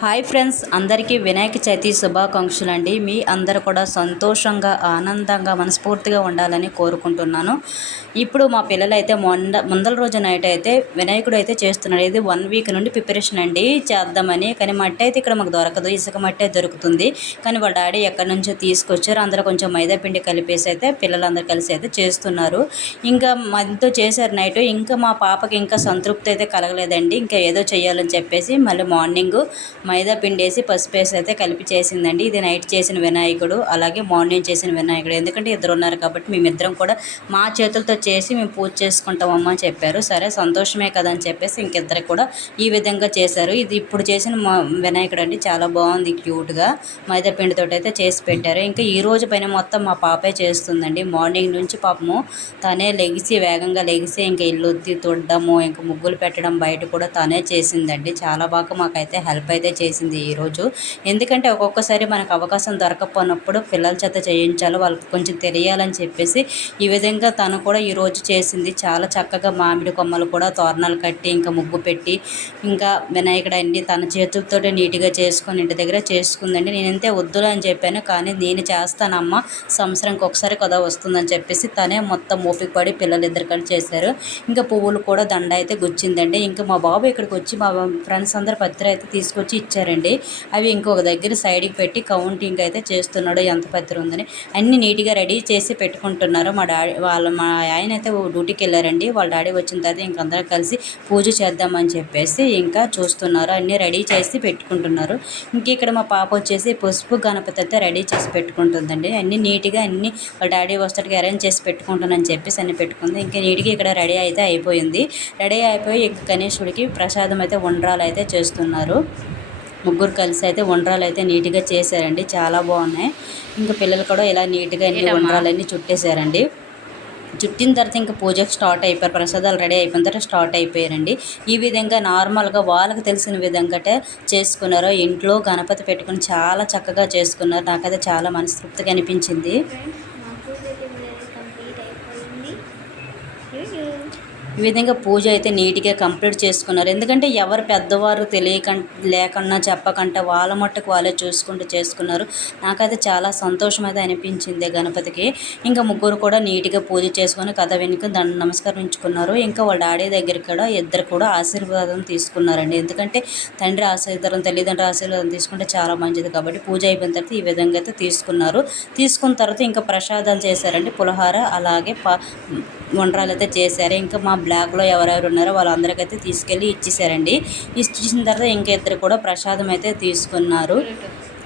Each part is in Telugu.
హాయ్ ఫ్రెండ్స్ అందరికీ వినాయక చవితి శుభాకాంక్షలు అండి మీ అందరు కూడా సంతోషంగా ఆనందంగా మనస్ఫూర్తిగా ఉండాలని కోరుకుంటున్నాను. ఇప్పుడు మా పిల్లలు అయితే మొండ ముందల రోజు నైట్ అయితే వినాయకుడు అయితే చేస్తున్నాడు ఇది వన్ వీక్ నుండి ప్రిపరేషన్ అండి. చేద్దామని కానీ మట్టి అయితే ఇక్కడ మాకు దొరకదు. ఇసుక మట్టి అయితే దొరుకుతుంది. కానీ వాళ్ళ డాడీ ఎక్కడి నుంచో తీసుకొచ్చారు. అందరూ కొంచెం మైదా పిండి కలిపేసి అయితే పిల్లలందరూ కలిసి అయితే చేస్తున్నారు. ఇంకా మనతో చేశారు నైట్ ఇంకా మా పాపకి ఇంకా సంతృప్తి అయితే కలగలేదండి. ఇంకా ఏదో చేయాలని చెప్పేసి మళ్ళీ మార్నింగ్ మైదా పిండి వేసి పసుపు వేసి అయితే కలిపి చేసిందండి. ఇది నైట్ చేసిన వినాయకుడు అలాగే మార్నింగ్ చేసిన వినాయకుడు. ఎందుకంటే ఇద్దరు ఉన్నారు కాబట్టి మేమిద్దరం కూడా మా చేతులతో చేసి మేము పూజ చేసుకుంటామమ్మా అని చెప్పారు. సరే సంతోషమే కదా అని చెప్పేసి ఇంకిద్దరు కూడా ఈ విధంగా చేశారు. ఇది ఇప్పుడు చేసిన మా వినాయకుడు అండి చాలా బాగుంది క్యూట్గా మైదా పిండితో అయితే చేసి పెట్టారు. ఇంకా ఈ రోజు పైన మొత్తం మా పాపే చేస్తుందండి. మార్నింగ్ నుంచి పాపము తనే లెగిసి వేగంగా లెగిసి ఇంకా ఇల్లు తొడ్డము ఇంకా ముగ్గులు పెట్టడం బయట కూడా తనే చేసిందండి. చాలా బాగా మాకైతే హెల్ప్ అయితే చేసింది ఈరోజు ఎందుకంటే ఒక్కొక్కసారి మనకు అవకాశం దొరకపోయినప్పుడు పిల్లల చేత చేయించాలో వాళ్ళకి కొంచెం తెలియాలని చెప్పేసి ఈ విధంగా తను కూడా ఈరోజు చేసింది. చాలా చక్కగా మామిడి కొమ్మలు కూడా తోరణాలు కట్టి ఇంకా ముగ్గు పెట్టి ఇంకా వినాయకుడు అన్ని తన చేతులతో నీట్గా చేసుకుని ఇంటి దగ్గర చేసుకుందండి. నేనంతే వద్దులు అని చెప్పాను కానీ నేను చేస్తానమ్మా సంవత్సరంకి ఒకసారి కదా వస్తుందని చెప్పేసి తనే మొత్తం ఓపిక పడి పిల్లలిద్దరు కలిసి చేశారు. ఇంకా పువ్వులు కూడా దండ అయితే గుచ్చిందండి. ఇంకా మా బాబు ఇక్కడికి వచ్చి మా ఫ్రెండ్స్ అందరు పత్రి అయితే తీసుకొచ్చి ఇచ్చారండి. అవి ఇంకొక దగ్గర సైడ్కి పెట్టి కౌంటింగ్ అయితే చేస్తున్నాడు. ఎంత పత్రం ఉందని అన్ని నీట్గా రెడీ చేసి పెట్టుకుంటున్నారు. మా డాడీ వాళ్ళ మా ఆయన అయితే డ్యూటీకి వెళ్ళారండి. వాళ్ళ డాడీ వచ్చిన తర్వాత ఇంకందరం కలిసి పూజ చేద్దామని చెప్పేసి ఇంకా చూస్తున్నారు. అన్నీ రెడీ చేసి పెట్టుకుంటున్నారు. ఇంక ఇక్కడ మా పాప వచ్చేసి పసుపు గణపతి అయితే రెడీ చేసి పెట్టుకుంటుందండి. అన్నీ నీట్గా అన్ని వాళ్ళ డాడీ వస్తాడికి అరేంజ్ చేసి పెట్టుకుంటానని చెప్పేసి అన్ని పెట్టుకుంది. ఇంకా నీట్గా ఇక్కడ రెడీ అయితే అయిపోయింది. రెడీ అయిపోయి ఇంక గణేశుడికి ప్రసాదం అయితే ఉండ్రాలు అయితే చేస్తున్నారు. ముగ్గురు కలిసి అయితే ఉండ్రాలు అయితే నీట్గా చేశారండి. చాలా బాగున్నాయి. ఇంకా పిల్లలు కూడా ఇలా నీట్గా అన్ని ఉండ్రాలన్నీ చుట్టేశారండి. చుట్టిన తర్వాత ఇంకా పూజకి స్టార్ట్ అయిపోయారు. ప్రసాదాలు రెడీ అయిపోయిన తర్వాత స్టార్ట్ అయిపోయారండి. ఈ విధంగా నార్మల్గా వాళ్ళకి తెలిసిన విధంగా చేసుకున్నారు ఇంట్లో గణపతి పెట్టుకుని చాలా చక్కగా చేసుకున్నారు. నాకైతే చాలా మనస్తృప్తిగా అనిపించింది. ఈ విధంగా పూజ అయితే నీట్గా కంప్లీట్ చేసుకున్నారు. ఎందుకంటే ఎవరు పెద్దవారు తెలియక లేకుండా చెప్పకుండా వాళ్ళ మట్టుకు వాళ్ళే చూసుకుంటూ చేసుకున్నారు. నాకైతే చాలా సంతోషం అయితే అనిపించింది గణపతికి. ఇంకా ముగ్గురు కూడా నీట్గా పూజ చేసుకొని కథ వెనుక దాన్ని నమస్కరించుకున్నారు. ఇంకా వాళ్ళ డాడీ దగ్గర కూడా ఇద్దరు కూడా ఆశీర్వాదం తీసుకున్నారండి. ఎందుకంటే తండ్రి ఆశీర్వాదం తల్లిదండ్రుల ఆశీర్వాదం తీసుకుంటే చాలా మంచిది కాబట్టి పూజ అయిపోయిన తర్వాత ఈ విధంగా అయితే తీసుకున్నారు. తీసుకున్న తర్వాత ఇంకా ప్రసాదాలు చేశారండి. పులహార అలాగే ప వంటరాలు అయితే చేశారు. ఇంకా మా బ్లాక్లో ఎవరెవరు ఉన్నారో వాళ్ళందరికైతే తీసుకెళ్ళి ఇచ్చేసారండి. ఇచ్చేసిన తర్వాత ఇంకా ఇద్దరు కూడా ప్రసాదం అయితే తీసుకున్నారు.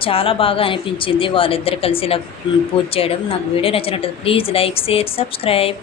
చాలా బాగా అనిపించింది వాళ్ళిద్దరు కలిసి ఇలా పూజ చేయడం. నాకు వీడియో నచ్చినట్టు ప్లీజ్ లైక్ షేర్ సబ్స్క్రైబ్.